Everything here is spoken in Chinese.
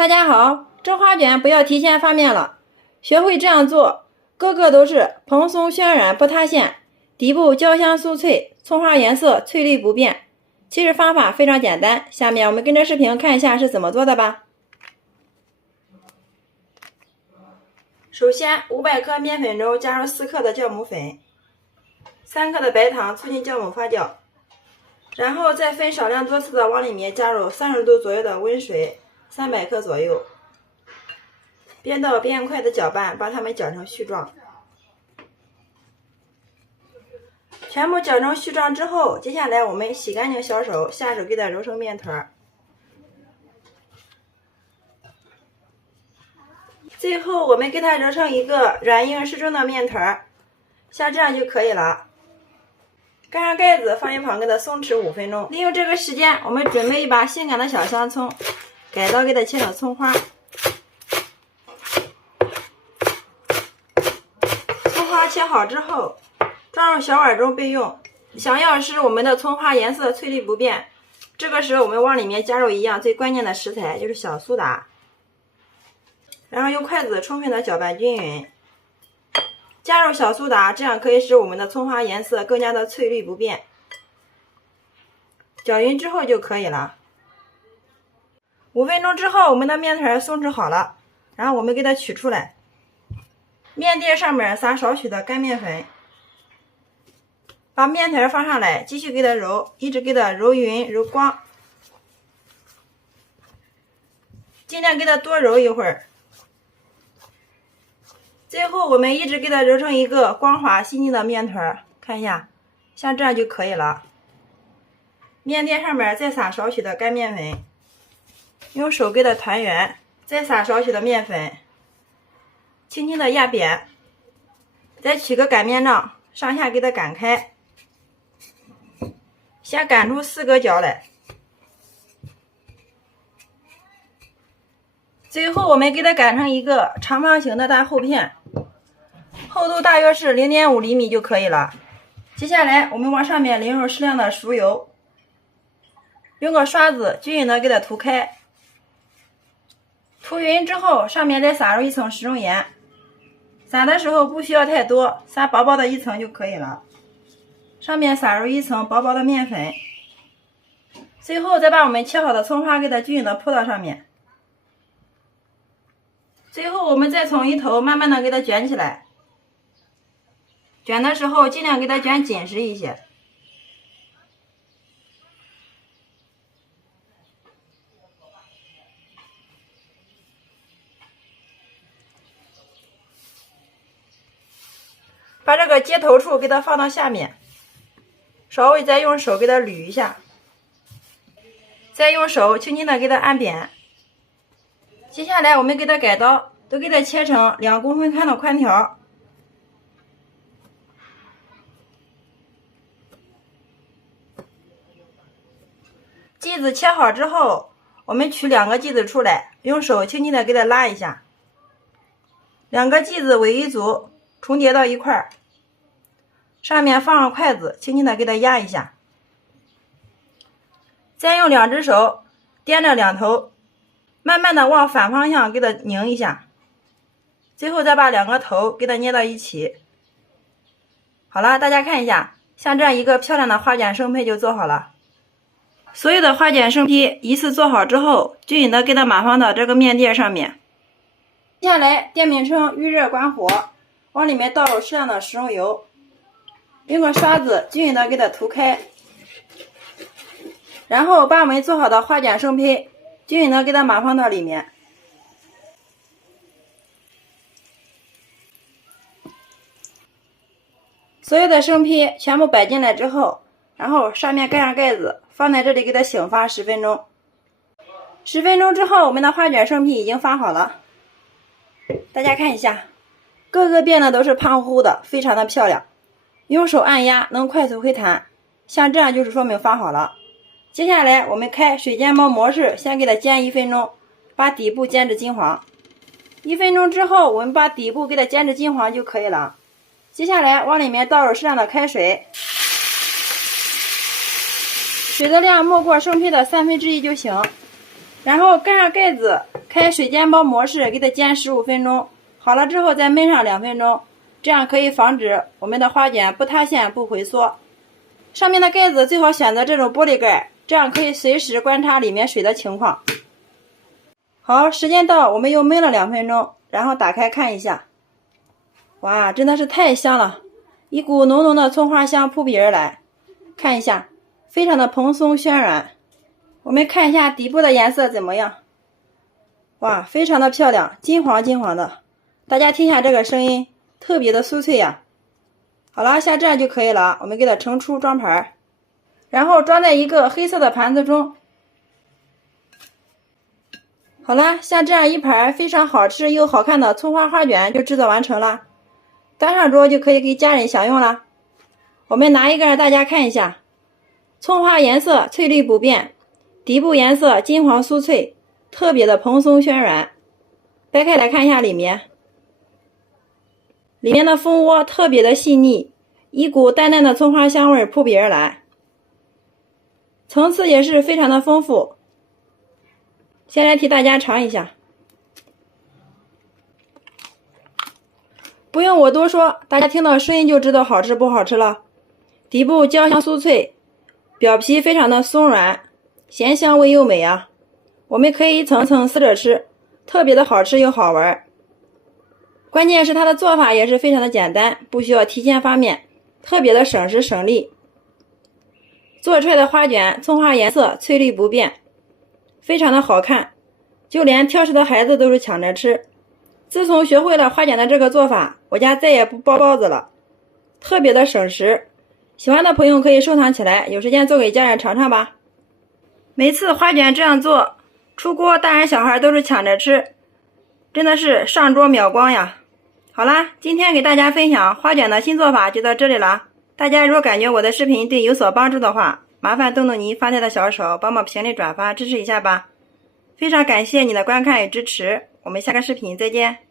大家好，蒸花卷不要提前发面了，学会这样做，个个都是蓬松暄软不塌陷，底部焦香酥脆，葱花颜色翠绿不变。其实方法非常简单，下面我们跟着视频看一下是怎么做的吧。首先500克面粉中加入4克的酵母粉，3克的白糖促进酵母发酵，然后再分少量多次的往里面加入30度左右的温水300克左右，边倒边用筷子搅拌，把它们搅成絮状。全部搅成絮状之后，接下来我们洗干净小手，下手给它揉成面团。最后我们给它揉成一个软硬适中的面团，像这样就可以了。盖上盖子，放一旁给它松弛5分钟。利用这个时间，我们准备一把性感的小香葱，改刀给它切成葱花。葱花切好之后，装入小碗中备用。想要使我们的葱花颜色翠绿不变，这个时候我们往里面加入一样最关键的食材，就是小苏打。然后用筷子充分的搅拌均匀，加入小苏打，这样可以使我们的葱花颜色更加的翠绿不变。搅匀之后就可以了。5分钟之后，我们的面团松弛好了，然后我们给它取出来。面垫上面撒少许的干面粉，把面团放上来，继续给它揉，一直给它揉匀揉光，尽量给它多揉一会儿。最后我们一直给它揉成一个光滑细腻的面团，看一下，像这样就可以了。面垫上面再撒少许的干面粉，用手给它团圆，再撒少许的面粉，轻轻的压扁，再取个擀面杖，上下给它擀开，先擀出4个角来。最后我们给它擀成一个长方形的大厚片，厚度大约是0.5厘米就可以了。接下来我们往上面淋入适量的熟油，用个刷子均匀的给它涂开，涂匀之后上面再撒入一层食用盐，撒的时候不需要太多，撒薄薄的一层就可以了。上面撒入一层薄薄的面粉，最后再把我们切好的葱花给它均匀的铺到上面。最后我们再从一头慢慢的给它卷起来，卷的时候尽量给它卷紧实一些。把这个接头处给它放到下面，稍微再用手给它捋一下，再用手轻轻的给它按扁。接下来我们给它改刀，都给它切成2公分宽的宽条。剂子切好之后，我们取2个剂子出来，用手轻轻的给它拉一下，2个剂子为一组，重叠到一块儿，上面放上筷子，轻轻的给它压一下，再用2只手掂着两头，慢慢的往反方向给它拧一下，最后再把2个头给它捏到一起。好了，大家看一下，像这样一个漂亮的花卷生坯就做好了。所有的花卷生坯一次做好之后，均匀的给它码放到这个面垫上面。接下来电饼铛预热关火，往里面倒入适量的食用油，用个刷子均匀的给它涂开，然后把我们做好的花卷生坯均匀的给它码放到里面。所有的生坯全部摆进来之后，然后上面盖上盖子，放在这里给它醒发10分钟。10分钟之后，我们的花卷生坯已经发好了。大家看一下，个个变得都是胖乎乎的，非常的漂亮。用手按压能快速回弹，像这样就是说明发好了。接下来我们开水煎包模式，先给它煎1分钟，把底部煎至金黄。1分钟之后，我们把底部给它煎至金黄就可以了。接下来往里面倒入适量的开水，水的量没过生坯的1/3就行，然后盖上盖子，开水煎包模式给它煎15分钟，好了之后再焖上2分钟，这样可以防止我们的花卷不塌陷不回缩。上面的盖子最好选择这种玻璃盖，这样可以随时观察里面水的情况。好，时间到，我们又焖了2分钟，然后打开看一下。哇，真的是太香了，一股浓浓的葱花香扑鼻而来。看一下，非常的蓬松暄软。我们看一下底部的颜色怎么样？哇，非常的漂亮，金黄金黄的。大家听一下这个声音，特别的酥脆呀。好了，像这样就可以了。我们给它盛出装盘，然后装在一个黑色的盘子中。好了，像这样一盘非常好吃又好看的葱花花卷就制作完成了，端上桌就可以给家人享用了。我们拿一个让大家看一下，葱花颜色翠绿不变，底部颜色金黄酥脆，特别的蓬松暄软。掰开来看一下里面的蜂窝特别的细腻，一股淡淡的葱花香味扑鼻而来，层次也是非常的丰富。先来替大家尝一下，不用我多说，大家听到声音就知道好吃不好吃了。底部焦香酥脆，表皮非常的松软，咸香味又美啊！我们可以一层层撕着吃，特别的好吃又好玩。关键是它的做法也是非常的简单，不需要提前发面，特别的省时省力。做出来的花卷葱花颜色翠绿不变，非常的好看，就连挑食的孩子都是抢着吃。自从学会了花卷的这个做法，我家再也不包包子了，特别的省时。喜欢的朋友可以收藏起来，有时间做给家人尝尝吧。每次花卷这样做，出锅大人小孩都是抢着吃，真的是上桌秒光呀。好啦，今天给大家分享花卷的新做法就到这里了。大家如果感觉我的视频对有所帮助的话，麻烦动动您发财的小手，帮忙评论转发支持一下吧。非常感谢你的观看与支持，我们下个视频再见。